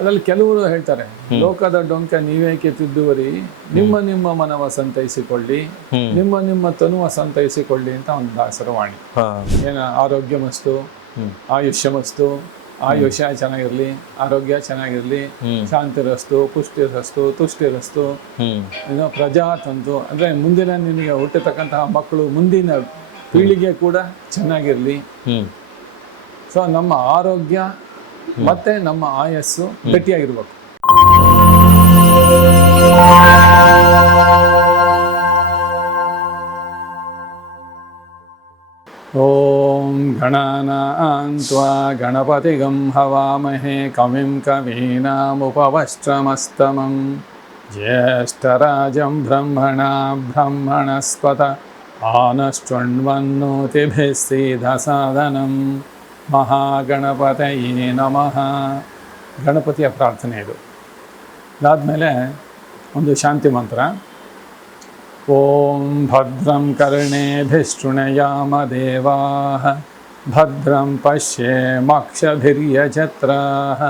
ಅದರಲ್ಲಿ ಕೆಲವರು ಹೇಳ್ತಾರೆ ಲೋಕದ ಡೊಂಕ ನೀವೇಕೆ ತಿದ್ದುವರಿ ನಿಮ್ಮ ನಿಮ್ಮ ಮನವ ಸಂತೈಸಿಕೊಳ್ಳಿ ನಿಮ್ಮ ನಿಮ್ಮ ತನುವ ಸಂತೈಸಿಕೊಳ್ಳಿ ಅಂತ ಒಂದು ದಾಸರವಾಣಿ. ವಾಣಿ ಏನ ಆರೋಗ್ಯ ಮಸ್ತು ಆಯುಷ್ಯ ಮಸ್ತು ಆಯುಷ್ಯ ಚೆನ್ನಾಗಿರ್ಲಿ ಆರೋಗ್ಯ ಚೆನ್ನಾಗಿರ್ಲಿ. ಶಾಂತಿರಸ್ತು ಪುಷ್ಟಿರಸ್ತು ತುಷ್ಟಿರಸ್ತು ಏನೋ ಪ್ರಜಾ ಪ್ರಜಾತಂತು ಅಂದ್ರೆ ಮುಂದಿನ ನಿಮಗೆ ಹುಟ್ಟತಕ್ಕಂತಹ ಮಕ್ಕಳು ಮುಂದಿನ ಪೀಳಿಗೆ ಕೂಡ ಚೆನ್ನಾಗಿರ್ಲಿ. ಸೊ ನಮ್ಮ ಆರೋಗ್ಯ ಮತ್ತೆ ನಮ್ಮ ಆಯಸ್ಸು ಗಟ್ಟಿಯಾಗಿರ್ಬೇಕು. ಓಂ ಗಣನಾನ್ತ್ವಾ ಗಣಪತಿಗಂ ಹವಾಮಹೇ ಕವಿಂ ಕವೀನಾಮುಪವಸ್ತ್ರಮಸ್ತಮಂ ಜ್ಯೇಷ್ಠರಾಜಂ ಬ್ರಹ್ಮಣ ಬ್ರಹ್ಮಣಸ್ಪತ. ಆನಶ್ವಣ್ವನ್ನೋತಿಭಿः ಸಿದ್ಧಸಾಧನಂ ಮಹಾಗಣಪತಯೇ ನಮಃ ಗಣಪತಿಯ ಪ್ರಾರ್ಥನೆ ಇದು ಅದಾದಮೇಲೆ ಒಂದು ಶಾಂತಿ ಮಂತ್ರ ॐ भद्रं कर्णेभिष्टुणयामदेवाः भद्रं पश्येमक्षभिर्यजत्राः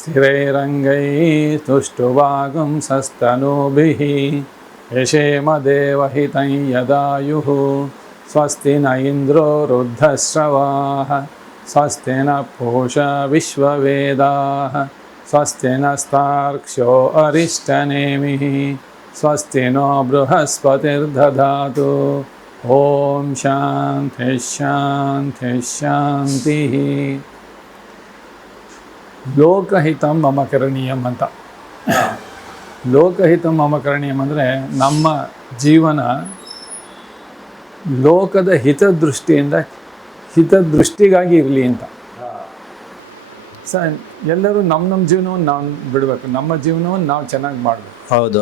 स्थिरैरङ्गैः तुष्टुवागुंसस्तनूभिः यशेमदेवहितं यदायुः स्वस्ति न इन्द्रो रुद्धश्रवाः स्वस्ति न पूषा विश्ववेदाः स्वस्ति नस्तार्क्ष्यो अरिष्टनेमिः स्वस्ति नो बृहस्पतिर्दधातु ॐ शान्तिः शान्तिः शान्तिः ಲೋಕಹಿತಂ ಮಮ ಕರಣೀಯಂ ಅಂತ ಲೋಕಹಿತಂ ಮಮ ಕರಣೀಯಂ ಅಂದರೆ ನಮ್ಮ ಜೀವನ ಲೋಕದ ಹಿತದೃಷ್ಟಿಯಿಂದ ಹಿತದೃಷ್ಟಿಗಾಗಿ ಇರಲಿ ಅಂತ. ಸ ಎಲ್ಲರೂ ನಮ್ಮ ನಮ್ಮ ಜೀವನವನ್ನು ನಾವು ಬಿಡಬೇಕು. ನಮ್ಮ ಜೀವನವನ್ನು ನಾವು ಚೆನ್ನಾಗಿ ಮಾಡಬೇಕು. ಹೌದು.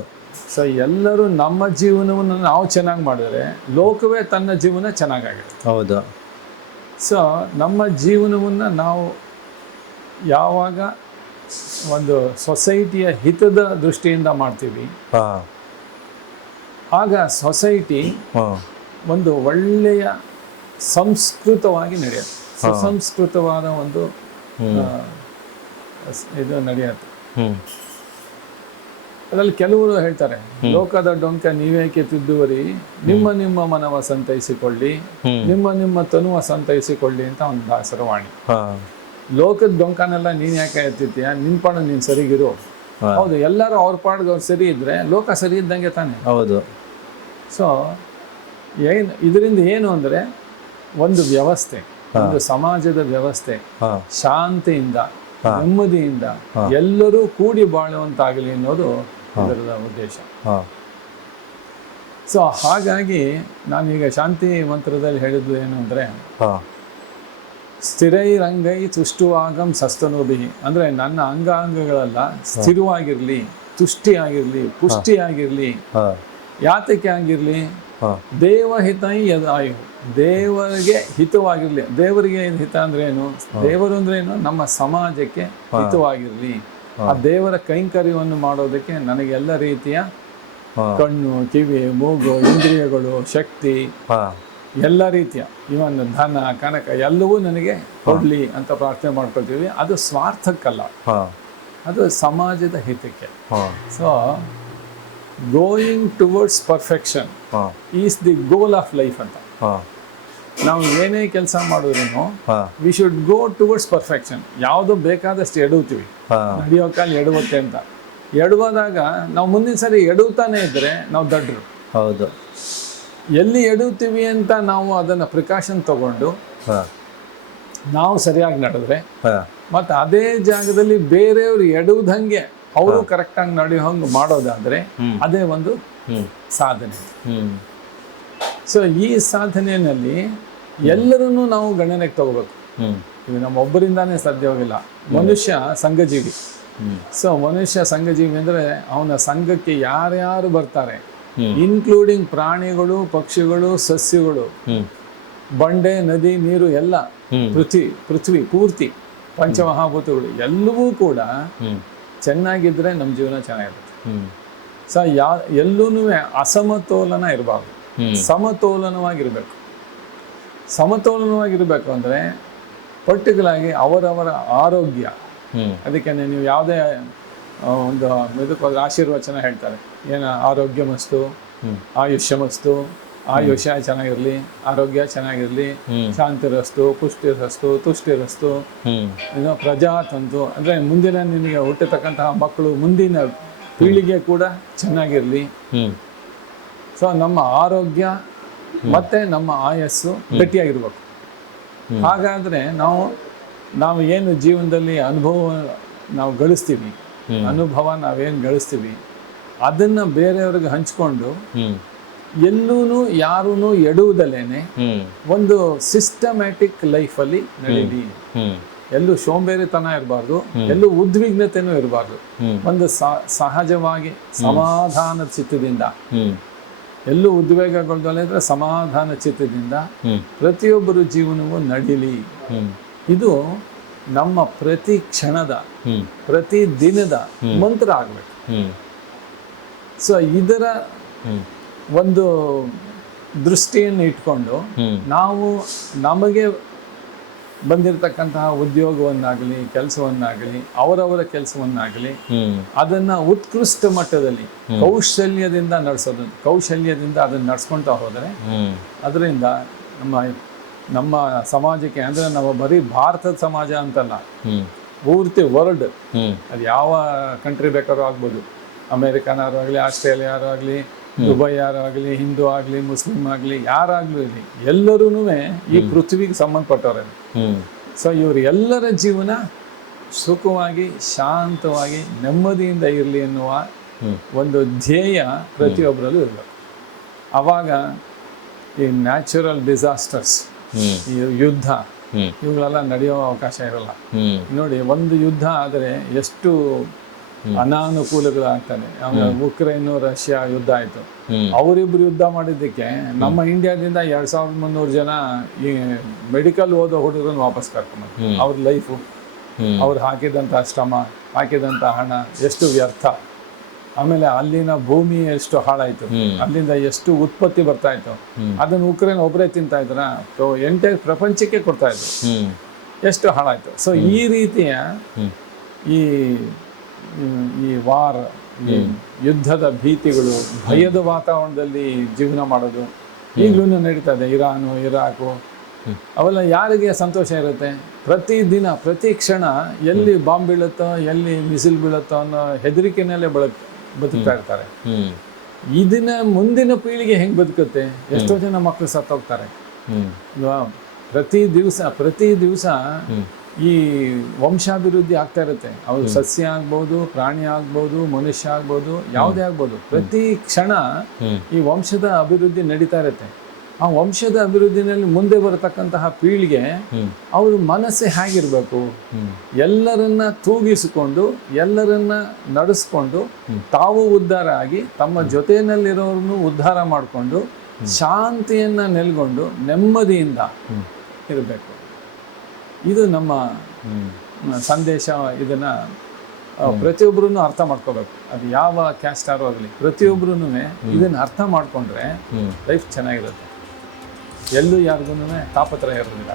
ಸೊ ಎಲ್ಲರೂ ನಮ್ಮ ಜೀವನವನ್ನು ನಾವು ಚೆನ್ನಾಗಿ ಮಾಡಿದ್ರೆ ಲೋಕವೇ ತನ್ನ ಜೀವನ ಚೆನ್ನಾಗಾಗುತ್ತೆ. ಹೌದು. ಸೊ ನಮ್ಮ ಜೀವನವನ್ನು ನಾವು ಯಾವಾಗ ಒಂದು ಸೊಸೈಟಿಯ ಹಿತದ ದೃಷ್ಟಿಯಿಂದ ಮಾಡ್ತೀವಿ ಆಗ ಸೊಸೈಟಿ ಒಂದು ಒಳ್ಳೆಯ ಸಂಸ್ಕೃತವಾಗಿ ನಡೆಯುತ್ತೆ. ಸುಸಂಸ್ಕೃತವಾದ ಒಂದು ಇದು ನಡೆಯುತ್ತೆ. ಅದರಲ್ಲಿ ಕೆಲವರು ಹೇಳ್ತಾರೆ ಲೋಕದ ಡೊಂಕ ನೀವೇಕೆ ತಿದ್ದುವರಿ? ನಿಮ್ಮ ನಿಮ್ಮ ಮನವ ಸಂತೈಸಿಕೊಳ್ಳಿ ನಿಮ್ಮ ನಿಮ್ಮ ತನುವ ಸಂತೈಸಿಕೊಳ್ಳಿ ಅಂತ ಒಂದು ದಾಸರವಾಣಿ ವಾಣಿ ಲೋಕದ ಡೊಂಕನೆಲ್ಲ ನೀನ್ ಯಾಕೆ ಎತ್ತಿತ್ತೀಯ ನಿನ್ ಪಾಡು ನೀನ್ ಸರಿಗಿರು. ಹೌದು ಎಲ್ಲರೂ ಅವ್ರ ಪಾಡ್ಗೆ ಅವ್ರು ಸರಿ ಇದ್ರೆ ಲೋಕ ಸರಿ ಇದ್ದಂಗೆ ತಾನೆ. ಹೌದು. ಸೊ ಏನ್ ಇದರಿಂದ ಏನು ಅಂದ್ರೆ ಒಂದು ವ್ಯವಸ್ಥೆ ಒಂದು ಸಮಾಜದ ವ್ಯವಸ್ಥೆ ಶಾಂತಿಯಿಂದ ನೆಮ್ಮದಿಯಿಂದ ಎಲ್ಲರೂ ಕೂಡಿ ಬಾಳುವಂತಾಗಲಿ ಅನ್ನೋದು ಅದರ ಉದ್ದೇಶ. ಸೊ ಹಾಗಾಗಿ ನಾನೀಗ ಶಾಂತಿ ಮಂತ್ರದಲ್ಲಿ ಹೇಳಿದ್ದು ಏನು ಅಂದರೆ ಸ್ಥಿರೈ ರಂಗೈ ತುಷ್ಟುವಾಗಂ ಸಸ್ತನೋಭಿ. ಅಂದ್ರೆ ನನ್ನ ಅಂಗಾಂಗಗಳೆಲ್ಲ ಸ್ಥಿರವಾಗಿರಲಿ ತುಷ್ಟಿಯಾಗಿರಲಿ ಪುಷ್ಟಿಯಾಗಿರಲಿ ಯಾತಕ್ಕೆ ಆಗಿರ್ಲಿ ದೇವಹಿತ ಯದಾಯು. ದೇವರಿಗೆ ಹಿತವಾಗಿರಲಿ. ದೇವರಿಗೆ ಏನು ಹಿತ ಅಂದ್ರೆ ಏನು? ದೇವರು ಅಂದ್ರೆ ಏನು? ನಮ್ಮ ಸಮಾಜಕ್ಕೆ ಹಿತವಾಗಿರಲಿ. ಆ ದೇವರ ಕೈಂಕರ್ಯವನ್ನು ಮಾಡೋದಕ್ಕೆ ನನಗೆ ಎಲ್ಲ ರೀತಿಯ ಕಣ್ಣು ಕಿವಿ ಮೂಗು ಇಂದ್ರಿಯಗಳು ಶಕ್ತಿ ಎಲ್ಲ ರೀತಿಯ. ಇವನ್ ಧನ ಕನಕ ಎಲ್ಲವೂ ನನಗೆ ಕೊಡ್ಲಿ ಅಂತ ಪ್ರಾರ್ಥನೆ ಮಾಡ್ಕೊಳ್ತೀವಿ. ಅದು ಸ್ವಾರ್ಥಕ್ಕಲ್ಲ. ಅದು ಸಮಾಜದ ಹಿತಕ್ಕೆ. So going towards perfection is the goal of life ಅಂತ. ನಾವು ಏನೇ ಕೆಲಸ ಮಾಡಿದ್ರು we should go towards perfection ಯಾವುದು ಬೇಕಾದಷ್ಟು ಎಡುತ್ತೀವಿ ನಡೆಯೋ ಕಾಲ ಎಡುವತ್ತೆ ಅಂತ. ಎಡುವಾದಾಗ ನಾವು ಮುಂದಿನ ಸರಿ ಎಡುತ್ತಾನೆ ಇದ್ರೆ ನಾವು ದಡ್ರು. ಹೌದು. ಎಲ್ಲಿ ಎಡುತ್ತೀವಿ ಅಂತ ನಾವು ಅದನ್ನು ಪ್ರಿಕಾಷನ್ ತಗೊಂಡು ನಾವು ಸರಿಯಾಗಿ ನಡೆದ್ರೆ ಮತ್ತು ಅದೇ ಜಾಗದಲ್ಲಿ ಬೇರೆಯವರು ಎಡುವುದಂಗೆ ಅವರು ಕರೆಕ್ಟಾಗಿ ನಡೆಯೋ ಹಂಗೆ ಮಾಡೋದಾದ್ರೆ ಅದೇ ಒಂದು ಸಾಧನೆ. ಸೊ ಈ ಸಾಧನೆಯಲ್ಲಿ ಎಲ್ಲರನ್ನೂ ನಾವು ಗಣನೆಗೆ ತಗೋಬೇಕು. ಇದು ನಮ್ಮ ಒಬ್ಬರಿಂದಾನೇ ಸಾಧ್ಯವಾಗಿಲ್ಲ ಮನುಷ್ಯ ಸಂಘಜೀವಿ. ಸೊ ಮನುಷ್ಯ ಸಂಘಜೀವಿ ಅಂದ್ರೆ ಅವನ ಸಂಘಕ್ಕೆ ಯಾರ್ಯಾರು ಬರ್ತಾರೆ. ಇನ್ಕ್ಲೂಡಿಂಗ್ ಪ್ರಾಣಿಗಳು ಪಕ್ಷಿಗಳು ಸಸ್ಯಗಳು. ಬಂಡೆ ನದಿ ನೀರು ಎಲ್ಲ. ಪೃಥ್ವಿ ಪೃಥ್ವಿ ಪೂರ್ತಿ. ಪಂಚಮಹಾಭೂತಗಳು. ಎಲ್ಲವೂ ಕೂಡ ಚೆನ್ನಾಗಿದ್ರೆ ನಮ್ಮ ಜೀವನ ಚೆನ್ನಾಗಿರುತ್ತೆ. ಸೊ ಯಾ ಎಲ್ಲೂ ಅಸಮತೋಲನ ಇರಬಾರ್ದು. ಸಮತೋಲನವಾಗಿರ್ಬೇಕು. ಸಮತೋಲನವಾಗಿರಬೇಕು ಅಂದರೆ ಪರ್ಟಿಕ್ಯುಲರ್ ಆಗಿ ಅವರವರ ಆರೋಗ್ಯ. ಅದಕ್ಕೆ ನೀವು ಯಾವುದೇ ಒಂದು ಇದಕ್ಕೆ ಹೋದ್ರೆ ಆಶೀರ್ವಚನ ಹೇಳ್ತಾರೆ. ಏನು ಆರೋಗ್ಯ ಮಸ್ತು. ಆಯುಷ್ಯ ಮಸ್ತು ಆಯುಷ್ಯ ಚೆನ್ನಾಗಿರ್ಲಿ ಆರೋಗ್ಯ ಚೆನ್ನಾಗಿರಲಿ. ಶಾಂತಿರಸ್ತು ಪುಷ್ಟಿರಸ್ತು ತುಷ್ಟಿರಸ್ತು. ಏನೋ ಪ್ರಜಾ ಪ್ರಜಾತಂತು ಅಂದ್ರೆ ಮುಂದಿನ ನಿಮಗೆ ಹುಟ್ಟತಕ್ಕಂತಹ ಮಕ್ಕಳು ಮುಂದಿನ ಪೀಳಿಗೆ ಕೂಡ ಚೆನ್ನಾಗಿರ್ಲಿ. ಸೊ ನಮ್ಮ ಆರೋಗ್ಯ ಮತ್ತೆ ನಮ್ಮ ಆಯಸ್ಸು ಗಟ್ಟಿಯಾಗಿರ್ಬೇಕು. ಹಾಗಾದ್ರೆ ನಾವು ನಾವು ಏನು ಜೀವನದಲ್ಲಿ ಅನುಭವ ನಾವು ಗಳಿಸ್ತೀವಿ ಅನುಭವ ನಾವೇನು ಗಳಿಸ್ತೀವಿ ಅದನ್ನ ಬೇರೆಯವ್ರಿಗೆ ಹಂಚ್ಕೊಂಡು ಎಲ್ಲೂ ಯಾರೂ ಎಡುವುದಲ್ಲೇನೆ ಒಂದು ಸಿಸ್ಟಮ್ಯಾಟಿಕ್ ಲೈಫಲ್ಲಿ ನಡೀಲಿ ಹ್ಮ್. ಎಲ್ಲೂ ಸೋಂಬೇರಿತನ ಇರಬಾರ್ದು ಎಲ್ಲೂ ಉದ್ವಿಗ್ನತೆನೂ ಇರಬಾರ್ದು. ಒಂದು ಸಹಜವಾಗಿ ಸಮಾಧಾನದ ಚಿತ್ತದಿಂದ ಎಲ್ಲೂ ಉದ್ವೇಗಗೊಳ್ದಲ್ಲ ಇದ್ರೆ ಸಮಾಧಾನ ಚಿತ್ತದಿಂದ ಪ್ರತಿಯೊಬ್ಬರು ಜೀವನವೂ ನಡೀಲಿ. ಇದು ನಮ್ಮ ಪ್ರತಿ ಕ್ಷಣದ ಪ್ರತಿ ದಿನದ ಮಂತ್ರ ಆಗ್ಬೇಕು. ಸೊ ಇದರ ಒಂದು ದೃಷ್ಟಿಯನ್ನು ಇಟ್ಕೊಂಡು ನಾವು ನಮಗೆ ಬಂದಿರತಕ್ಕಂತಹ ಉದ್ಯೋಗವನ್ನಾಗಲಿ ಕೆಲಸವನ್ನಾಗಲಿ ಅವರವರ ಕೆಲಸವನ್ನಾಗಲಿ ಅದನ್ನ ಉತ್ಕೃಷ್ಟ ಮಟ್ಟದಲ್ಲಿ ಕೌಶಲ್ಯದಿಂದ ನಡೆಸೋದು ಕೌಶಲ್ಯದಿಂದ ಅದನ್ನ ನಡ್ಸ್ಕೊಂತ ಹೋದರೆ ಅದರಿಂದ ನಮ್ಮ ನಮ್ಮ ಸಮಾಜಕ್ಕೆ ಅಂದ್ರೆ ನಾವು ಬರೀ ಭಾರತದ ಸಮಾಜ ಅಂತಲ್ಲ ಪೂರ್ತಿ ವರ್ಲ್ಡ್ ಅದು ಯಾವ ಕಂಟ್ರಿ ಬೇಕಾದ್ರೂ ಆಗ್ಬೋದು. ಅಮೇರಿಕನಾರು ಆಗಲಿ ಆಸ್ಟ್ರೇಲಿಯಾರು ಆಗಲಿ ದುಬೈ ಯಾರಾಗ್ಲಿ ಹಿಂದೂ ಆಗಲಿ ಮುಸ್ಲಿಂ ಆಗಲಿ ಯಾರಾಗಲೂ ಇರಲಿ ಎಲ್ಲರೂ ಈ ಪೃಥ್ವಿಗೆ ಸಂಬಂಧಪಟ್ಟವ್ರೆ. ಸೊ ಇವರು ಎಲ್ಲರ ಜೀವನ ಸುಖವಾಗಿ ಶಾಂತವಾಗಿ ನೆಮ್ಮದಿಯಿಂದ ಇರಲಿ ಎನ್ನುವ ಒಂದು ಧ್ಯೇಯ ಪ್ರತಿಯೊಬ್ಬರಲ್ಲೂ ಇರಬೇಕು. ಆವಾಗ ಈ ನ್ಯಾಚುರಲ್ ಡಿಸಾಸ್ಟರ್ಸ್ ಈ ಯುದ್ಧ ಇವುಗಳೆಲ್ಲ ನಡೆಯೋ ಅವಕಾಶ ಇರಲ್ಲ. ನೋಡಿ ಒಂದು ಯುದ್ಧ ಆದರೆ ಎಷ್ಟು ಅನಾನುಕೂಲಗಳಾಗ್ತದೆ ಉಕ್ರೇನ್ ಉಕ್ರೇನು ರಷ್ಯಾ ಯುದ್ಧ ಆಯ್ತು. ಅವರಿಬ್ರು ಯುದ್ಧ ಮಾಡಿದ್ದಕ್ಕೆ ನಮ್ಮ ಇಂಡಿಯಾದಿಂದ ಎರಡ್ ಸಾವಿರದ ಮುನ್ನೂರು ಜನ ಈ ಮೆಡಿಕಲ್ ಓದೋ ಹುಡುಗರನ್ನ ವಾಪಸ್ ಕರ್ಕೊಂಡ್ಬಂದ್ರು. ಅವ್ರ ಲೈಫು ಅವ್ರು ಹಾಕಿದಂತ ಶ್ರಮ ಹಾಕಿದಂತ ಹಣ ಎಷ್ಟು ವ್ಯರ್ಥ. ಆಮೇಲೆ ಅಲ್ಲಿನ ಭೂಮಿ ಎಷ್ಟು ಹಾಳಾಯ್ತು. ಅಲ್ಲಿಂದ ಎಷ್ಟು ಉತ್ಪತ್ತಿ ಬರ್ತಾ ಇತ್ತು. ಅದನ್ನ ಉಕ್ರೇನ್ ಒಬ್ಬರೇ ತಿಂತಾ ಇದ್ರ? ಎಂಟೈರ್ ಪ್ರಪಂಚಕ್ಕೆ ಕೊಡ್ತಾ ಇದ್ರು. ಎಷ್ಟು ಹಾಳಾಯ್ತು. ಸೊ ಈ ರೀತಿಯ ಈ ಈ ವಾರ್ ಯುದ್ಧದ ಭೀತಿಗಳು ಭಯದ ವಾತಾವರಣದಲ್ಲಿ ಜೀವನ ಮಾಡೋದು ಈಗಲೂ ನಡೀತಾ ಇದೆ ಇರಾನು ಇರಾಕು. ಅವೆಲ್ಲ ಯಾರಿಗೆ ಸಂತೋಷ ಇರುತ್ತೆ? ಪ್ರತಿ ದಿನ ಪ್ರತಿ ಕ್ಷಣ ಎಲ್ಲಿ ಬಾಂಬ್ ಬೀಳುತ್ತೋ ಎಲ್ಲಿ ಮಿಸಿಲ್ ಬೀಳುತ್ತೋ ಅನ್ನೋ ಹೆದರಿಕೆನಲ್ಲೇ ಬಳಕ್ ಬದುಕ್ತಾ ಇರ್ತಾರೆ. ಇದನ್ನ ಮುಂದಿನ ಪೀಳಿಗೆ ಹೆಂಗ್ ಬದುಕುತ್ತೆ? ಎಷ್ಟೋ ಜನ ಮಕ್ಕಳು ಸತ್ತೋಗ್ತಾರೆ. ಪ್ರತಿ ದಿವಸ ಪ್ರತಿ ದಿವಸ. ಈ ವಂಶಾಭಿವೃದ್ಧಿ ಆಗ್ತಾ ಇರುತ್ತೆ. ಅವ್ರು ಸಸ್ಯ ಆಗ್ಬೋದು ಪ್ರಾಣಿ ಆಗ್ಬೋದು ಮನುಷ್ಯ ಆಗ್ಬೋದು ಯಾವುದೇ ಆಗ್ಬೋದು. ಪ್ರತಿ ಕ್ಷಣ ಈ ವಂಶದ ಅಭಿವೃದ್ಧಿ ನಡೀತಾ ಇರುತ್ತೆ. ಆ ವಂಶದ ಅಭಿವೃದ್ಧಿನಲ್ಲಿ ಮುಂದೆ ಬರತಕ್ಕಂತಹ ಪೀಳಿಗೆ ಅವ್ರ ಮನಸ್ಸೇ ಹೇಗಿರ್ಬೇಕು? ಎಲ್ಲರನ್ನ ತೂಗಿಸಿಕೊಂಡು ಎಲ್ಲರನ್ನ ನಡೆಸ್ಕೊಂಡು ತಾವು ಉದ್ಧಾರ ಆಗಿ ತಮ್ಮ ಜೊತೆಯಲ್ಲಿರೋರನ್ನು ಉದ್ಧಾರ ಮಾಡಿಕೊಂಡು ಶಾಂತಿಯನ್ನ ನೆಲ್ಗೊಂಡು ನೆಮ್ಮದಿಯಿಂದ ಇರಬೇಕು. ಇದು ನಮ್ಮ ಸಂದೇಶ ಇದನ್ನ ಪ್ರತಿಯೊಬ್ಬರೂ ಅರ್ಥ ಮಾಡ್ಕೋಬೇಕು. ಅದು ಯಾವ ಕ್ಯಾಸ್ಟಾರು ಆಗಲಿ ಪ್ರತಿಯೊಬ್ಬರೂ ಇದನ್ನ ಅರ್ಥ ಮಾಡ್ಕೊಂಡ್ರೆ ಲೈಫ್ ಚೆನ್ನಾಗಿರುತ್ತೆ. ಎಲ್ಲೂ ಯಾರಿಗೂ ತಾಪತ್ರ ಇರೋದಿಲ್ಲ